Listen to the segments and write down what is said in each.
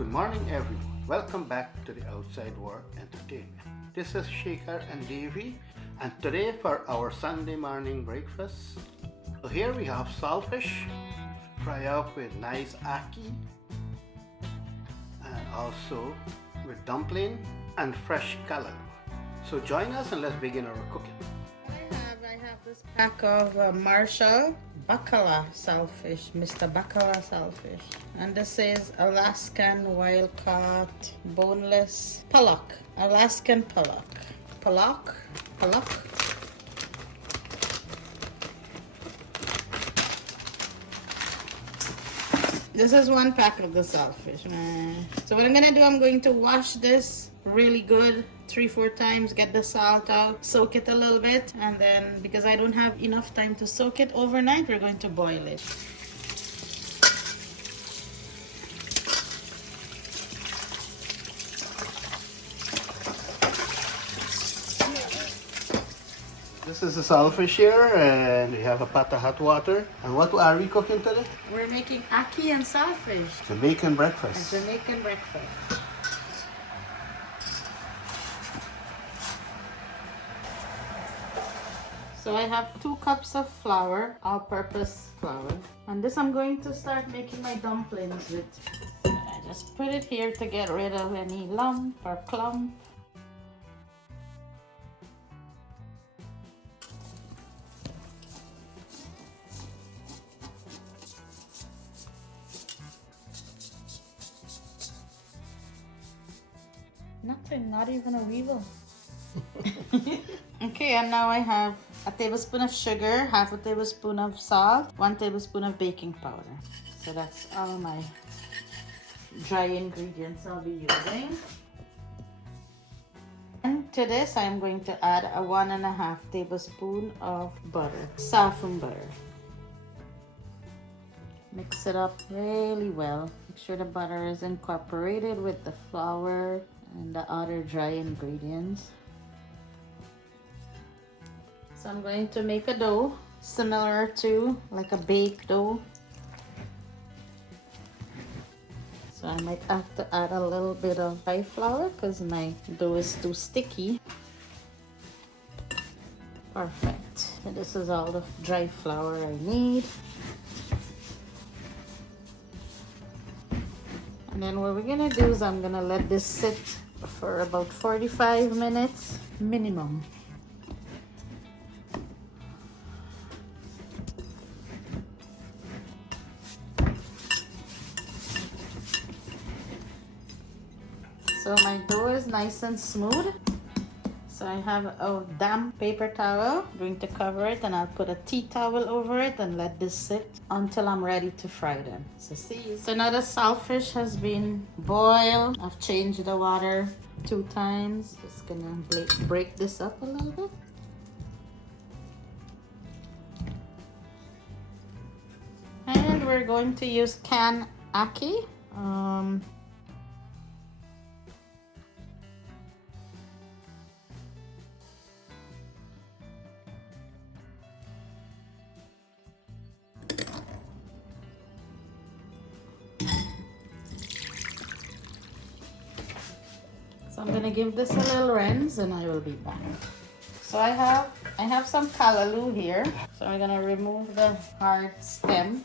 Good morning everyone. Welcome back to the Outside World Entertainment. This is Shekhar and Davy, and today for our Sunday morning breakfast. So here we have saltfish, fry up with nice ackee, and also with dumpling and fresh callaloo. So join us and let's begin our cooking. I have this pack of Marshall Bacala saltfish, Mr. Bacala saltfish. And this is Alaskan wild caught boneless pollock. Alaskan pollock. Pollock? This is one pack of the saltfish. So what I'm gonna do, I'm going to wash this really good 3-4 times, get the salt out, soak it a little bit, and then because I don't have enough time to soak it overnight, we're going to boil it. This is the saltfish here, and we have a pot of hot water. And what are we cooking today? We're making ackee and saltfish. Jamaican breakfast. A Jamaican breakfast. So I have 2 cups of flour, all-purpose flour. And this I'm going to start making my dumplings with. I just put it here to get rid of any lump or clump. Nothing, not even a weevil. Okay, and now I have a tablespoon of sugar, half a tablespoon of salt, 1 tablespoon of baking powder. So that's all my dry ingredients I'll be using. And to this, I'm going to add a 1.5 tablespoon of butter, saffron butter. Mix it up really well. Make sure the butter is incorporated with the flour and the other dry ingredients. So I'm going to make a dough similar to like a baked dough. So I might have to add a little bit of dry flour because my dough is too sticky. Perfect. And this is all the dry flour I need. And then what we're gonna do is I'm gonna let this sit for about 45 minutes minimum. So my dough is nice and smooth. So I have a damp paper towel. I'm going to cover it, and I'll put a tea towel over it and let this sit until I'm ready to fry them. So see. So now the saltfish has been boiled. I've changed the water 2 times. Just gonna break this up a little bit. And we're going to use canned ackee. So I'm gonna give this a little rinse and I will be back. So I have some callaloo here. So I'm gonna remove the hard stem.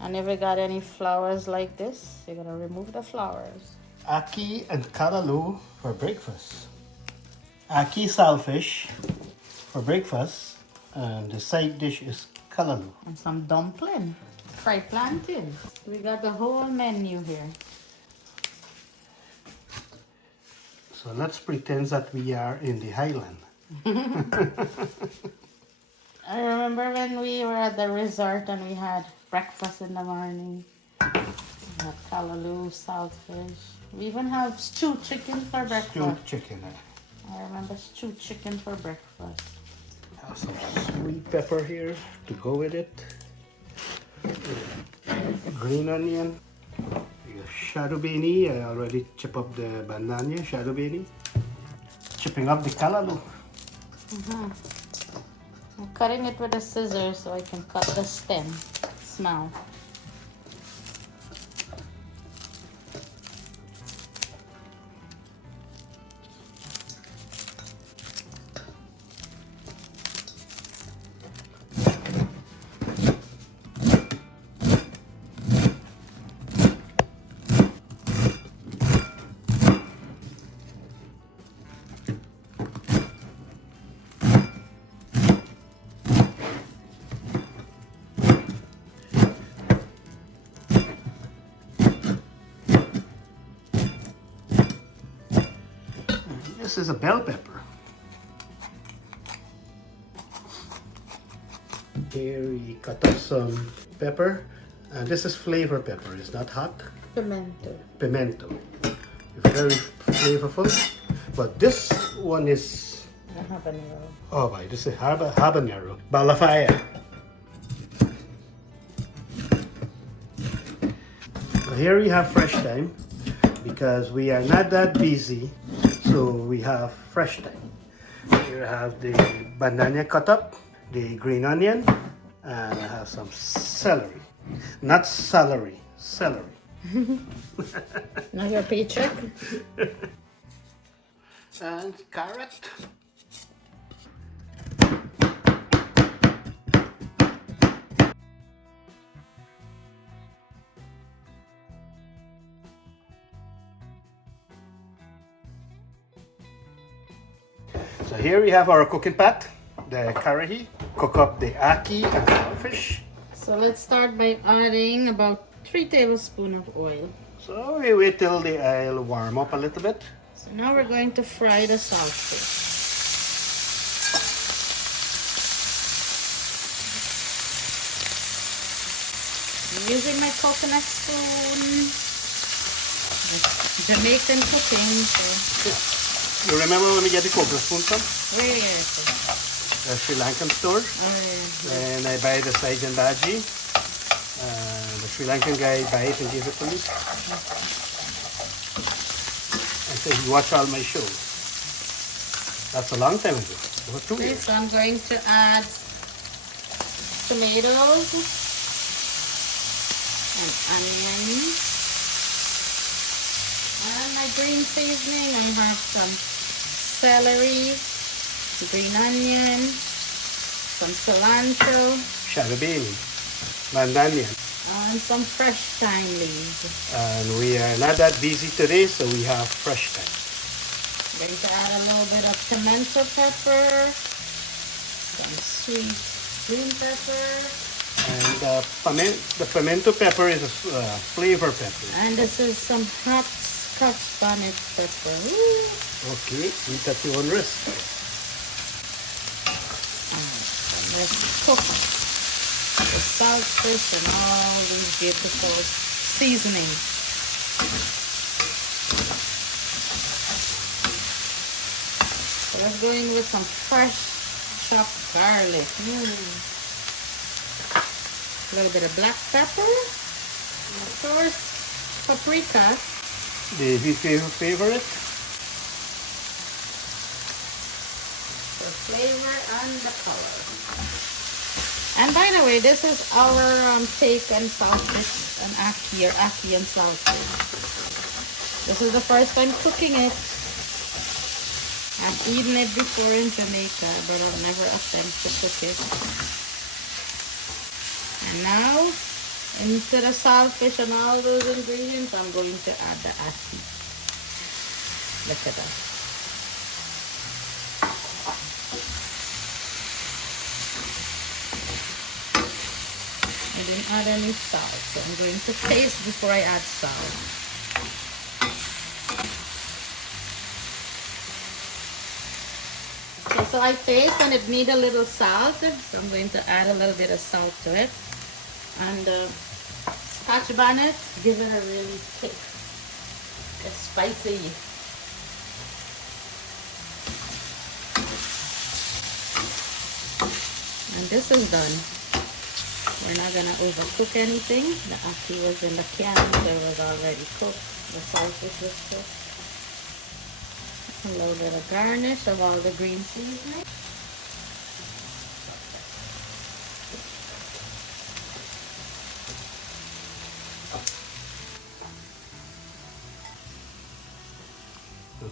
I never got any flowers like this. You're gonna remove the flowers. Ackee and callaloo for breakfast. Ackee saltfish for breakfast, and the side dish is callaloo. And some dumpling. Fried plantain. We got the whole menu here. So let's pretend that we are in the Highland. I remember when we were at the resort and we had breakfast in the morning. We had callaloo, saltfish. We even have stewed chicken for breakfast. Stewed chicken. I remember stewed chicken for breakfast. Have some sweet pepper here to go with it. Green onion. Shadow beanie. I already chop up the banana. Shadow beanie. Chipping up the callaloo. I'm cutting it with a scissors so I can cut the stem. smell. This is a bell pepper. Here we cut up some pepper. And this is flavor pepper. It's not hot. Pimento. Pimento. Very flavorful. But this one is... The habanero. Oh my, this is habanero. Balafaya. Here we have fresh thyme because we are not that busy, so we have fresh thyme. Here I have the banana cut up, the green onion, and I have some celery. Not celery, celery. Now your paycheck. And carrot. So here we have our cooking pot, the karahi. Cook up the ackee and saltfish. So let's start by adding about 3 tablespoons of oil. So we wait till the oil warm up a little bit. So now we're going to fry the saltfish. I'm using my coconut spoon. Jamaican cooking. So. You remember when we get the coconut spoon from? Where is it? The Sri Lankan store. Oh, yeah. And I buy the Saijan Baji. The Sri Lankan guy buy it and give it to me. I said, you watch all my shows. That's a long time ago. Over 2 Okay, years. so I'm going to add tomatoes and onions. And my green seasoning, I have some celery, green onion, some cilantro, Shababini, bandanian. and some fresh thyme leaves. And we are not that busy today, so we have fresh thyme. I'm going to add a little bit of pimento pepper, some sweet green pepper, And the pimento pepper is a flavor pepper. and this is some hot Scotch bonnet pepper. Ooh. Okay, eat at your own risk. Let's cook the saltfish and all these beautiful seasonings. So let's go in with some fresh chopped garlic. A little bit of black pepper. And of course, paprika. The favorite? The flavor and the color. And by the way, this is our take on saltfish and ackee and saltfish. This is the first time cooking it. I've eaten it before in Jamaica, but I've never attempted to cook it. And now, into the saltfish and all those ingredients, I'm going to add the ackee. Look at that. I didn't add any salt, so I'm going to taste before I add salt. Okay, so I taste and it needs a little salt, so I'm going to add a little bit of salt to it. And Scotch bonnet, give it a really kick. It's spicy. And this is done. We're not gonna overcook anything. The ackee was in the can, so it was already cooked. The saltfish was cooked. A little bit of garnish of all the green seasoning.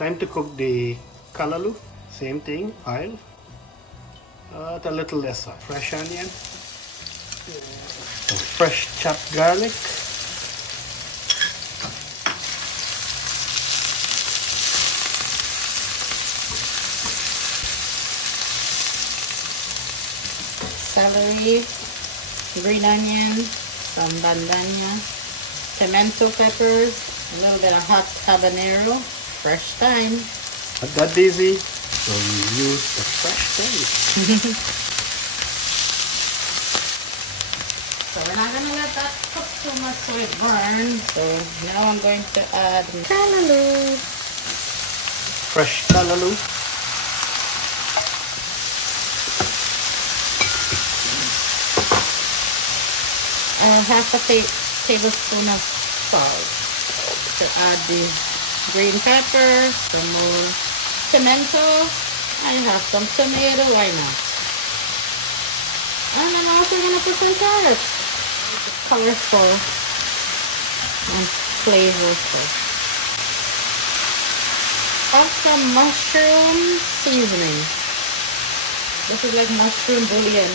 Time to cook the callaloo. Same thing, oil. A little less oil. Fresh onion. Some fresh chopped garlic. Celery, green onion, some bandana, pimento peppers, a little bit of hot habanero, fresh thyme. Not that busy, so we use the fresh thyme. So we're not gonna let that cook too much so it burns. So now I'm going to add callaloo. Fresh callaloo. Half a tablespoon of salt to add the green pepper, some more pimento. I have some tomato, why not? And I'm also gonna put some carrots. Colorful and flavorful. Add some mushroom seasoning. This is like mushroom bouillon.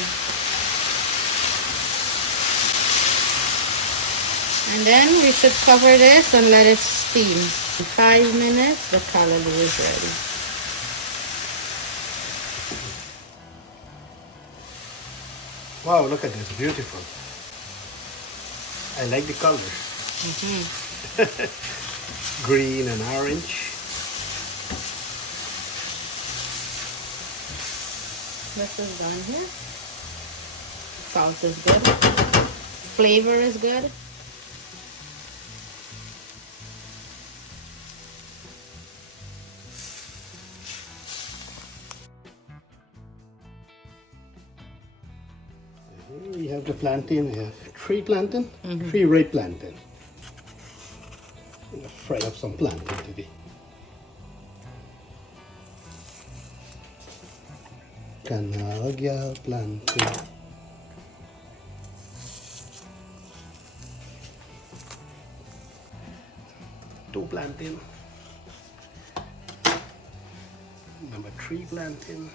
And then we should cover this and let it steam. In 5 minutes, the callaloo is ready. Wow, look at this, beautiful. I like the color. Green and orange. This is done here. Salt is good. Flavor is good. We have the plantain. We have 3 plantain, 3 red plantain. I'm gonna fry up some plantain today. Canal plantain. Two plantain. Number 3 plantain.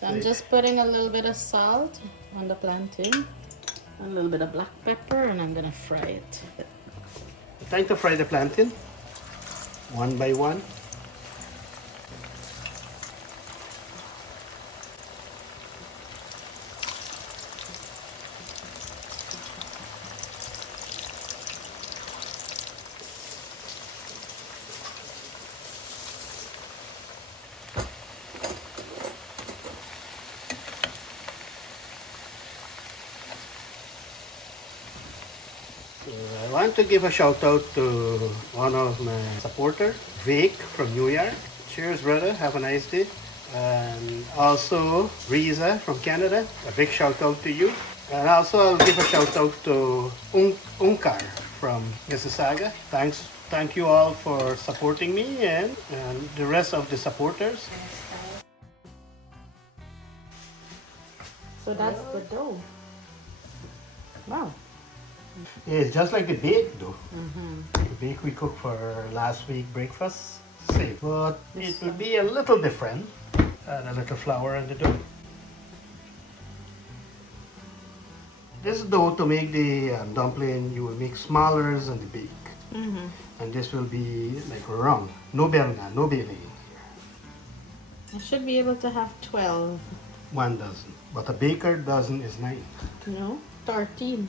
So I'm just putting a little bit of salt on the plantain, a little bit of black pepper, and I'm gonna fry it. Time to fry the plantain, one by one. I want to give a shout out to one of my supporters, Vic from New York. Cheers, brother. Have a nice day. And also Riza from Canada. A big shout out to you. And also I'll give a shout out to Unkar from Mississauga. Thank you all for supporting me and the rest of the supporters. So that's the dough. Wow. It's just like the bake though. The bake we cooked for last week breakfast, same. But it will be a little different. And a little flour in the dough. This dough, to make the dumpling, you will make smaller than the bake. And this will be like round. No berna, no belly. I should be able to have 12. 1 dozen. But a baker dozen is 9. No, 13.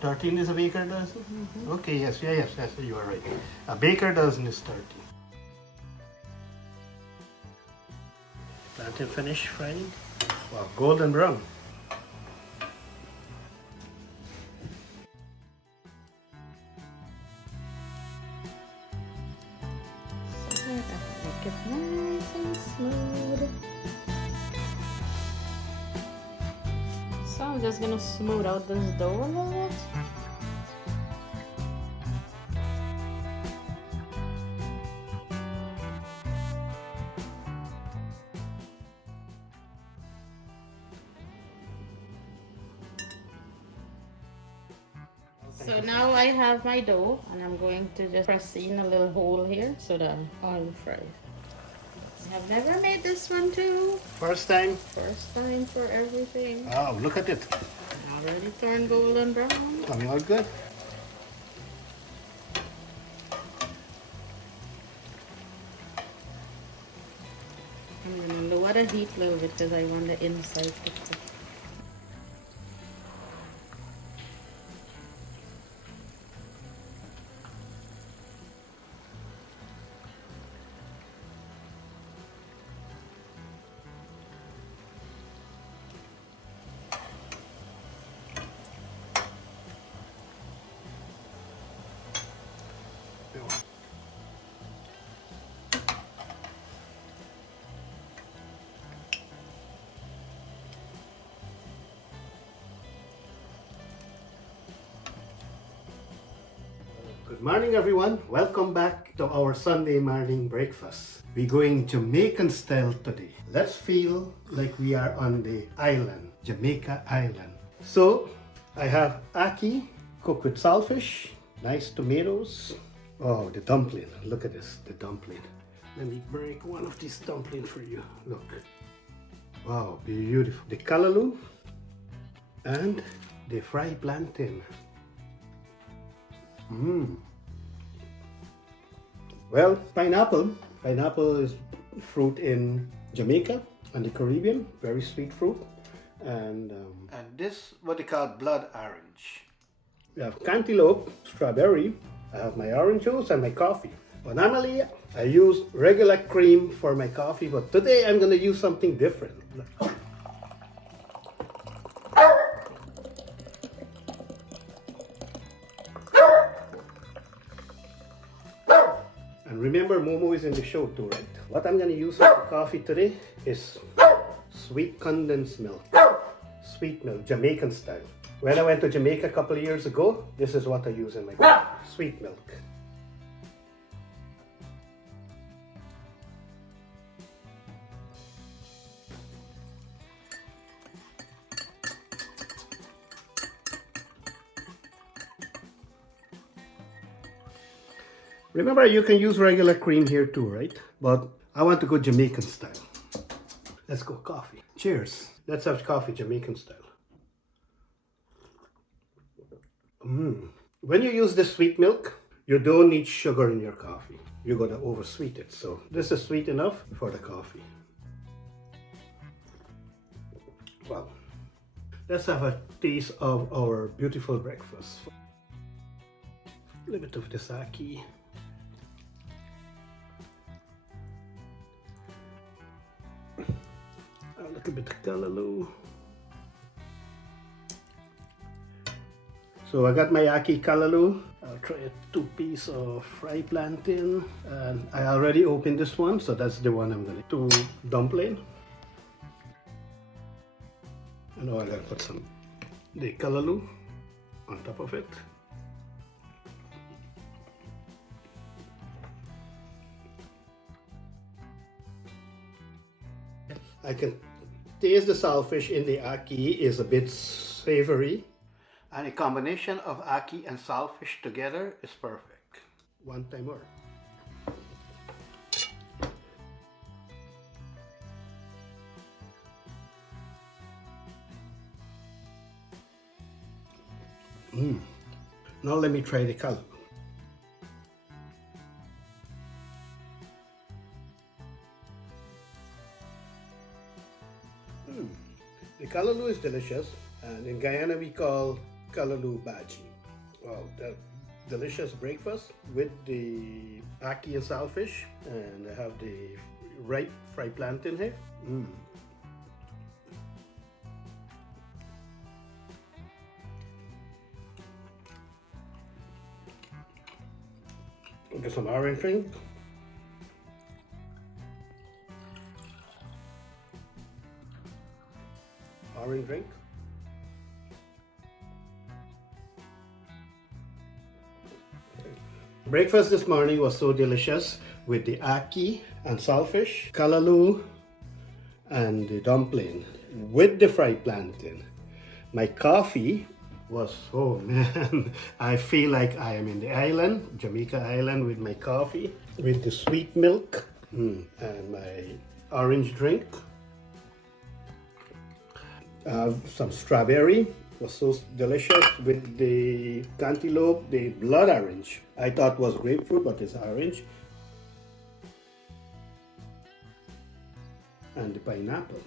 13 is a baker dozen? Okay, yes, you are right. A baker dozen is 13. Plantain finish frying. Wow, golden brown. So I gotta make it nice and smooth. So I'm just gonna smooth out this dough a little bit. So now I have my dough and I'm going to just press in a little hole here so that oil fries. I have never made this one too. First time? First time for everything. Oh, look at it. Already turned golden brown. Coming out good. I'm going to lower the heat a little bit because I want the inside to cook. Good morning everyone. Welcome back to our Sunday morning breakfast. We're going Jamaican style today. Let's feel like we are on the island, Jamaica Island. So I have ackee cooked with saltfish, nice tomatoes. Oh, the dumpling. Look at this, the dumpling. Let me break one of these dumplings for you. Look. Wow, beautiful. The callaloo and the fried plantain. Well, pineapple. Pineapple is fruit in Jamaica and the Caribbean. Very sweet fruit. And this what they call blood orange. We have cantaloupe, strawberry. I have my orange juice and my coffee. But normally I use regular cream for my coffee, but today I'm gonna use something different. And remember, Momo is in the show too, right? What I'm gonna use for the coffee today is sweet condensed milk. Sweet milk, Jamaican style. When I went to Jamaica a couple of years ago, this is what I use in my coffee. Sweet milk. Remember, you can use regular cream here too, right? But I want to go Jamaican style. Let's go coffee. Cheers. Let's have coffee Jamaican style. When you use the sweet milk, you don't need sugar in your coffee. You're gonna oversweet it. So this is sweet enough for the coffee. Wow. Let's have a taste of our beautiful breakfast. A little bit of this ackee. A little bit of callaloo. So I got my ackee callaloo. I'll try a 2 piece of fried plantain. And I already opened this one, so that's the one I'm gonna do. Dumpling. And now I gotta put some the callaloo on top of it. I can taste the saltfish in the ackee is a bit savory. And a combination of ackee and saltfish together is perfect. One time more. Now let me try the callaloo. The callaloo is delicious, and in Guyana we call callaloo bhaji. Wow, that delicious breakfast with the ackee and saltfish, and I have the ripe fried plantain here. Get some orange drink. Orange drink. Breakfast this morning was so delicious with the ackee and saltfish, callaloo, and the dumpling with the fried plantain. My coffee was, oh man, I feel like I am in the island, Jamaica island, with my coffee, with the sweet milk, and my orange drink. Some strawberry, was so delicious, with the cantaloupe, the blood orange. I thought was grapefruit, but it's orange. And the pineapple.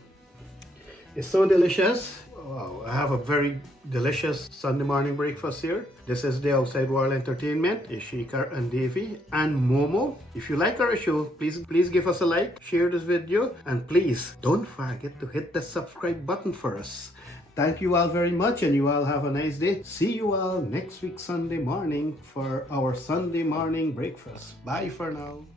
It's so delicious. Wow, I have a very delicious Sunday morning breakfast here. This is the Outside World Entertainment, Ishikar and Davy and Momo. If you like our show, please give us a like, share this video, and please don't forget to hit the subscribe button for us. Thank you all very much, and you all have a nice day. See you all next week Sunday morning for our Sunday morning breakfast. Bye for now.